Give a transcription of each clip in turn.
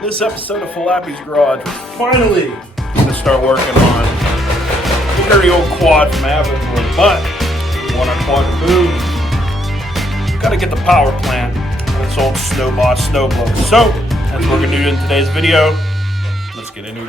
This episode of Falappi's Garage, we're finally going to start working on a very old quad from Avonmore, but we want our quad to move. Got to get the power plant on this old snowblower. So, that's what we're going to do in today's video. Let's get into it.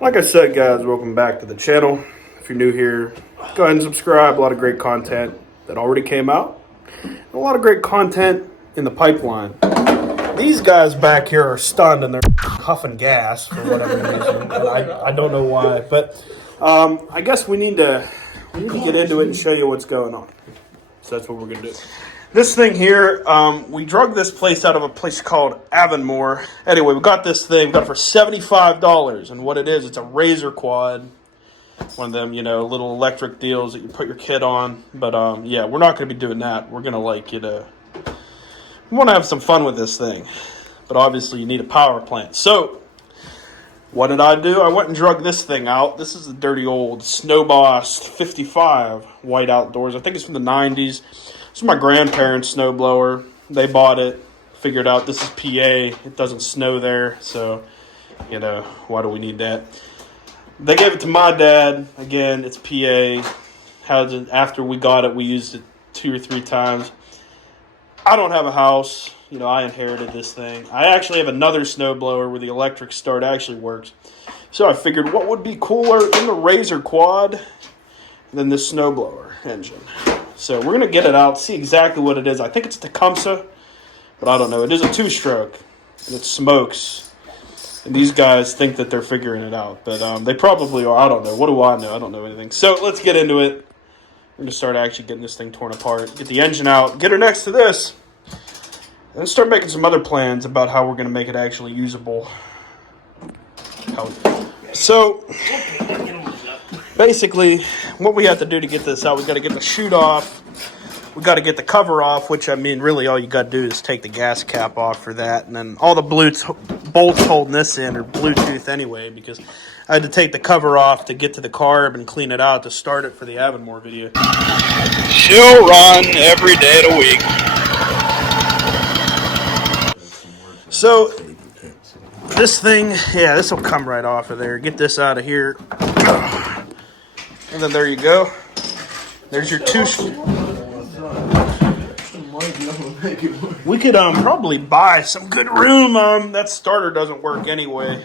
Like I said, guys, welcome back to the channel. If you're new here, go ahead and subscribe. A lot of great content that already came out. And a lot of great content in the pipeline. These guys back here are stunned and they're huffing gas for whatever reason. And I don't know why. But I guess we need to get into it and show you what's going on. So that's what we're going to do. This thing here, we drug this place out of a place called Avonmore. Anyway, we got this thing. We got it for $75. And what it is, it's a razor quad. One of them, little electric deals that you put your kid on. But, yeah, we're not going to be doing that. We're going to, we want to have some fun with this thing. But obviously you need a power plant. So, what did I do? I went and drug this thing out. This is the dirty old Snowblower 55 White Outdoors. I think it's from the 90s. This is my grandparents' snowblower. They bought it. Figured out this is PA. It doesn't snow there. So, why do we need that? They gave it to my dad. Again, it's PA. After we got it, we used it 2 or 3 times. I don't have a house. I inherited this thing. I actually have another snowblower where the electric start actually works. So I figured what would be cooler in the Razor quad than this snowblower engine. So we're going to get it out, see exactly what it is. I think it's Tecumseh, but I don't know. It is a 2-stroke, and it smokes. And these guys think that they're figuring it out, but they probably are. I don't know. What do I know? I don't know anything. So let's get into it. We're going to start actually getting this thing torn apart, get the engine out, get her next to this, and start making some other plans about how we're going to make it actually usable. So basically, what we have to do to get this out, we got to get the chute off. We got to get the cover off, which, really all you got to do is take the gas cap off for that. And then all the bolts holding this in are Bluetooth anyway, because I had to take the cover off to get to the carb and clean it out to start it for the Avonmore video. She'll run every day of the week. So, this thing, this will come right off of there. Get this out of here. And then there you go. There's your 2. We could probably buy some good room. That starter doesn't work anyway.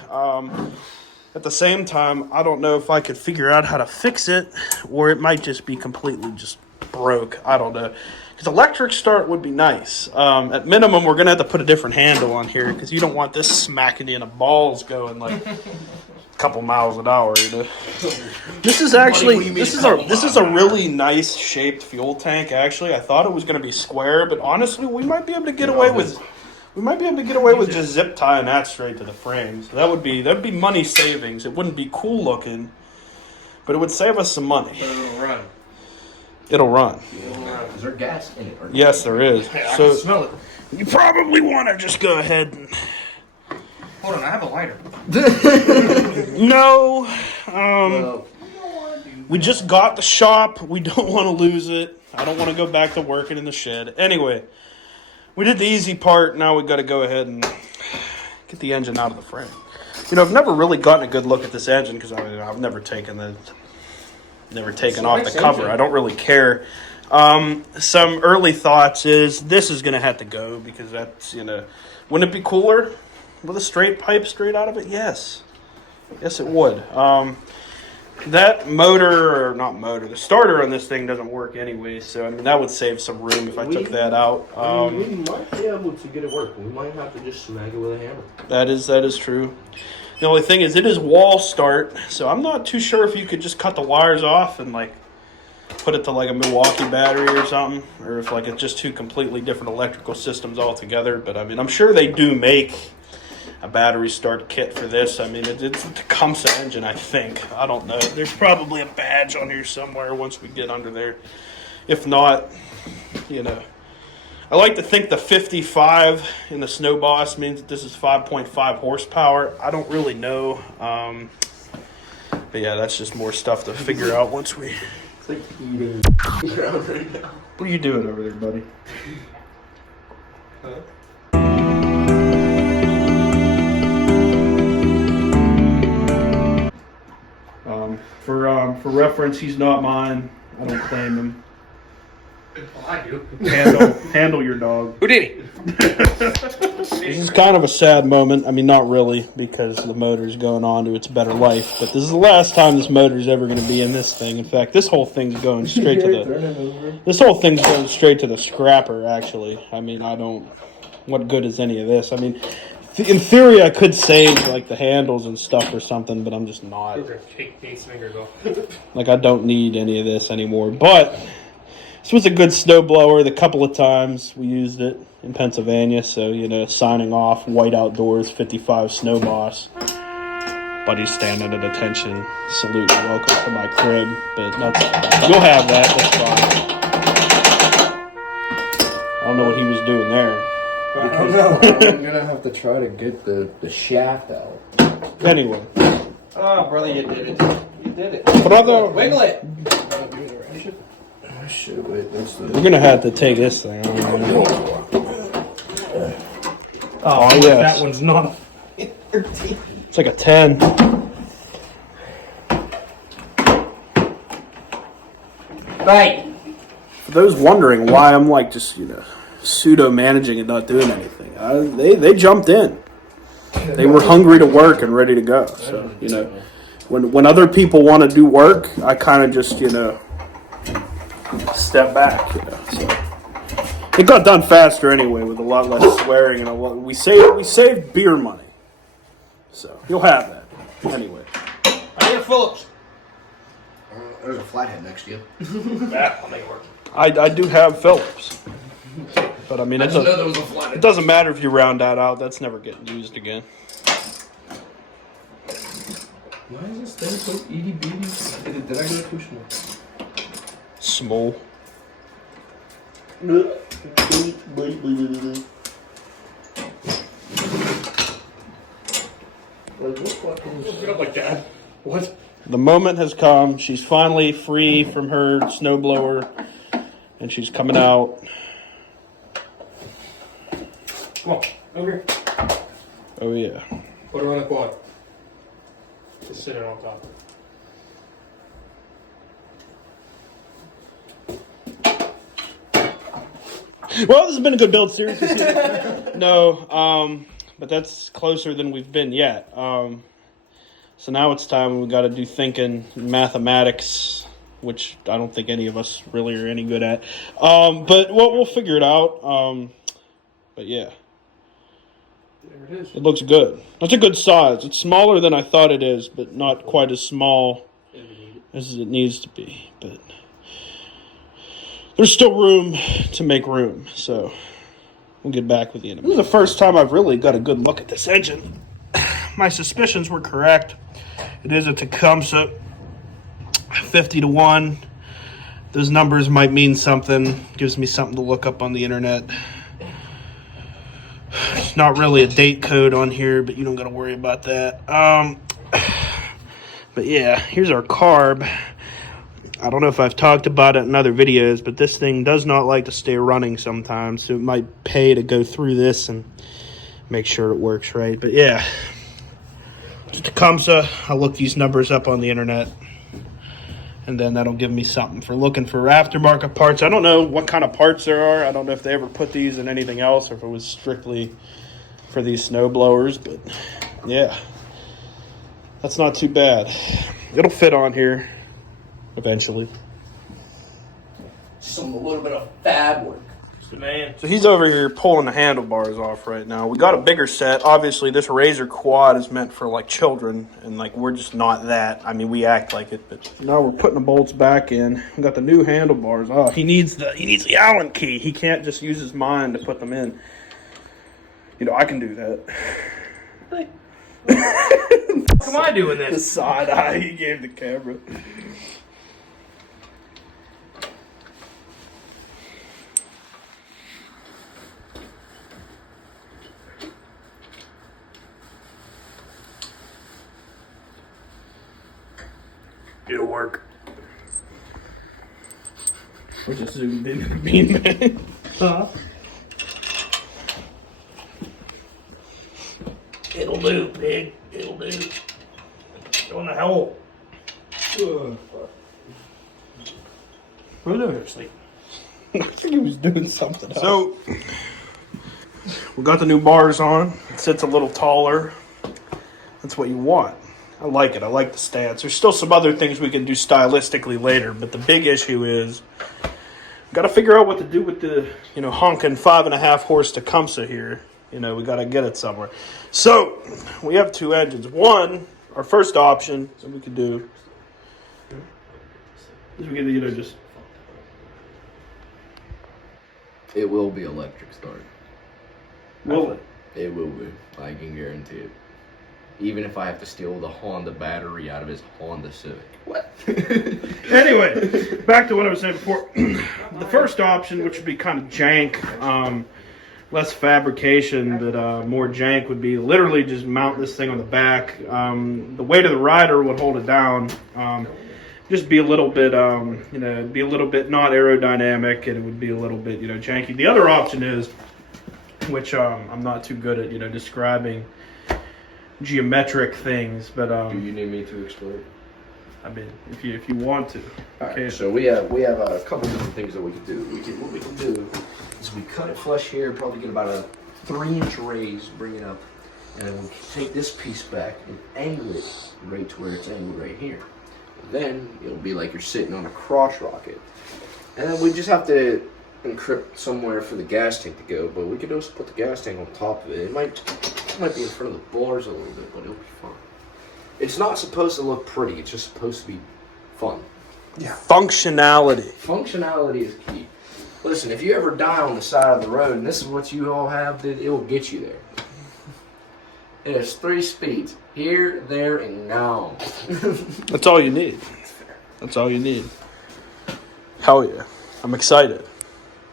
At the same time, I don't know if I could figure out how to fix it, or it might just be completely just broke. I don't know. Because electric start would be nice. At minimum, we're going to have to put a different handle on here, because you don't want this smacking you in the balls going like a couple miles an hour. This is actually this is a really nice shaped fuel tank. Actually, I thought it was going to be square, but honestly, we might be able to get away with just zip tying that straight to the frame. So that'd be money savings. It wouldn't be cool looking, but it would save us some money. But it'll run. It'll run. Is there gas in it? Yes, there is. Yeah, so I can smell it. You probably want to just go ahead and. Hold on, I have a lighter. No. We just got the shop. We don't want to lose it. I don't want to go back to working in the shed. Anyway, we did the easy part. Now we got to go ahead and get the engine out of the frame. I've never really gotten a good look at this engine because I've never taken off the cover. I don't really care. Some early thoughts is this is going to have to go because that's, wouldn't it be cooler with a straight pipe straight out of it? Yes. Yes, it would. That the starter on this thing doesn't work anyway, so that would save some room if I took that out. We might be able to get it working. We might have to just smack it with a hammer. That is true. The only thing is it is wall start, so I'm not too sure if you could just cut the wires off and put it to a Milwaukee battery or something, or if it's just 2 completely different electrical systems altogether. But I'm sure they do make a battery start kit for this. It's a Tecumseh engine, I think. I don't know. There's probably a badge on here somewhere once we get under there. If not, I like to think the 55 in the Snow Boss means that this is 5.5 horsepower. I don't really know. But yeah, that's just more stuff to figure out once we It's like eating ground right now. What are you doing over there, buddy? Huh? For reference, he's not mine. I don't claim him. Well, I do. Handle your dog. Who did he? This is kind of a sad moment. I mean, not really, because the motor's going on to its better life. But this is the last time this motor's ever going to be in this thing. In fact, this whole thing's going straight to the. This whole thing's going straight to the scrapper. Actually, I mean, I don't. What good is any of this? I mean, in theory, I could save like the handles and stuff or something, but I'm just not. Those are fake case fingers, though. Like, I don't need any of this anymore. But this was a good snowblower. The couple of times we used it in Pennsylvania. So, you know, signing off, White Outdoors 55 Snow Boss. Buddy's standing at attention. Salute and welcome to my crib. But you'll have that. That's fine. I don't know what he was doing there. I don't know. I'm gonna have to try to get the shaft out. Anyway. Oh, brother, you did it. You did it. Brother. Wiggle it. Oh shit, wait, that's the... We're going to have to take this thing on. Oh, yes. That one's not. It's like a 10. Right. For those wondering why I'm like just, you know, pseudo managing and not doing anything, they jumped in. They were hungry to work and ready to go. So, you know, when other people want to do work, I kind of just, you know, step back. You know, so it got done faster anyway with a lot less swearing and we saved beer money. So you'll have that anyway. I need a Phillips. There's a flathead next to you. Yeah, I'll make it work. I do have Phillips. But I mean, I just know there was a flathead. it doesn't matter if you round that out. That's never getting used again. Why is this thing so itty bitty? Did I go too small? Small. Get up like that. What? The moment has come. She's finally free from her snowblower, and she's coming out. Come on, over here. Oh yeah. Put her on the quad. Just sit her on top. Well, this has been a good build, seriously. No, but that's closer than we've been yet. So now it's time we got to do thinking, mathematics, which I don't think any of us really are any good at. But we'll figure it out. But yeah. There it is. It looks good. That's a good size. It's smaller than I thought it is, but not quite as small as it needs to be. But there's still room to make room, so we'll get back with you in a minute. This is the first time I've really got a good look at this engine. My suspicions were correct. It is a Tecumseh 50-1. Those numbers might mean something. Gives me something to look up on the internet. It's not really a date code on here, but you don't got to worry about that. But yeah, here's our carb. I don't know if I've talked about it in other videos, but this thing does not like to stay running sometimes, so it might pay to go through this and make sure it works right. But yeah, it's a Tecumseh. I'll look these numbers up on the internet, and then that'll give me something for looking for aftermarket parts. I don't know what kind of parts there are. I don't know if they ever put these in anything else or if it was strictly for these snow blowers, but yeah, that's not too bad. It'll fit on here eventually. A little bit of fab work. Man. So he's over here pulling the handlebars off right now. We got a bigger set. Obviously, this Razor quad is meant for like children, and like we're just not that. I mean, we act like it, but now we're putting the bolts back in. We got the new handlebars. Oh, he needs the Allen key. He can't just use his mind to put them in. You know, I can do that. What am I doing The this? side eye he gave the camera. It'll work. Which is bean huh? It'll do, pig. It'll do. Go in the hole. What are you doing here, I think he was doing something else. So, we got the new bars on. It sits a little taller. That's what you want. I like it. I like the stance. There's still some other things we can do stylistically later, but the big issue is got to figure out what to do with the, honking 5.5 horse Tecumseh here. We got to get it somewhere. So, we have two engines. One, our first option that we could do is we could, just... It will be electric start. Will it? It will be. I can guarantee it. Even if I have to steal the Honda battery out of his Honda Civic. What? Anyway, back to what I was saying before. The first option, which would be kind of jank, less fabrication, but more jank, would be literally just mount this thing on the back. The weight of the rider would hold it down. Just be a little bit, be a little bit not aerodynamic, and it would be a little bit, janky. The other option is, which I'm not too good at, describing geometric things, but do you need me to explain? I mean, if you want to. Okay. So we have a couple different things that we can do. What we can do is we cut it flush here, probably get about a 3-inch raise, bring it up, and then we can take this piece back and angle it right to where it's angled right here. Then it'll be like you're sitting on a crotch rocket. And then we just have to encrypt somewhere for the gas tank to go, but we could also put the gas tank on top of it. It might be in front of the bars a little bit, but it'll be fun. It's not supposed to look pretty, it's just supposed to be fun. Yeah. Functionality. Functionality is key. Listen, if you ever die on the side of the road, and this is what you all have, it will get you there. There's 3 speeds. Here, there, and now. That's all you need. That's all you need. Hell yeah. I'm excited.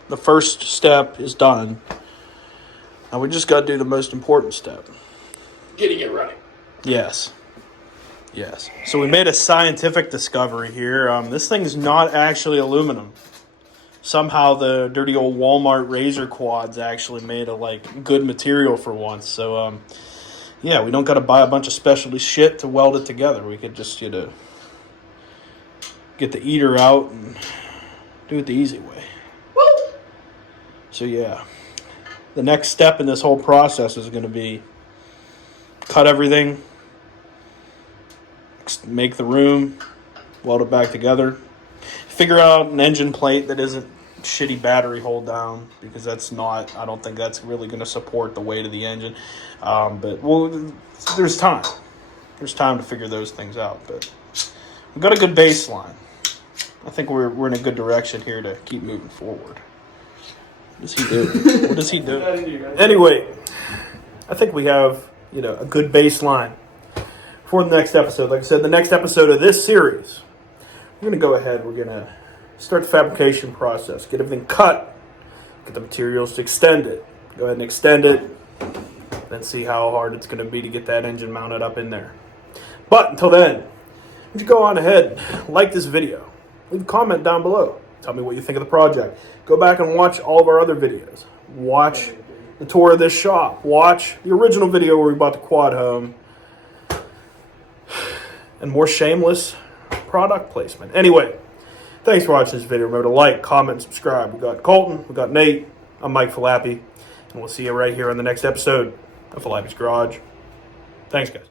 The first step is done. Now we just got to do the most important step. Getting it right. Yes. Yes. So we made a scientific discovery here. This thing's not actually aluminum. Somehow the dirty old Walmart razor quads actually made a good material for once. So yeah, we don't got to buy a bunch of specialty shit to weld it together. We could just get the eater out and do it the easy way. Woo! So yeah, the next step in this whole process is going to be cut everything, make the room, weld it back together, figure out an engine plate that isn't shitty battery hold down, because I don't think that's really going to support the weight of the engine. But there's time. There's time to figure those things out. But we've got a good baseline. I think we're in a good direction here to keep moving forward. What does he do? What does he do? Anyway, I think we have a good baseline for the next episode. Like I said, the next episode of this series, we're going to go ahead. We're going to start the fabrication process. Get everything cut. Get the materials to extend it. Go ahead and extend it. Then see how hard it's going to be to get that engine mounted up in there. But until then, would you go on ahead, like this video. Leave a comment down below. Tell me what you think of the project. Go back and watch all of our other videos. Watch the tour of this shop. Watch the original video where we bought the quad home. And more shameless product placement. Anyway, thanks for watching this video. Remember to like, comment, and subscribe. We got Colton. We got Nate. I'm Mike Falappi. And we'll see you right here on the next episode of Falappi's Garage. Thanks, guys.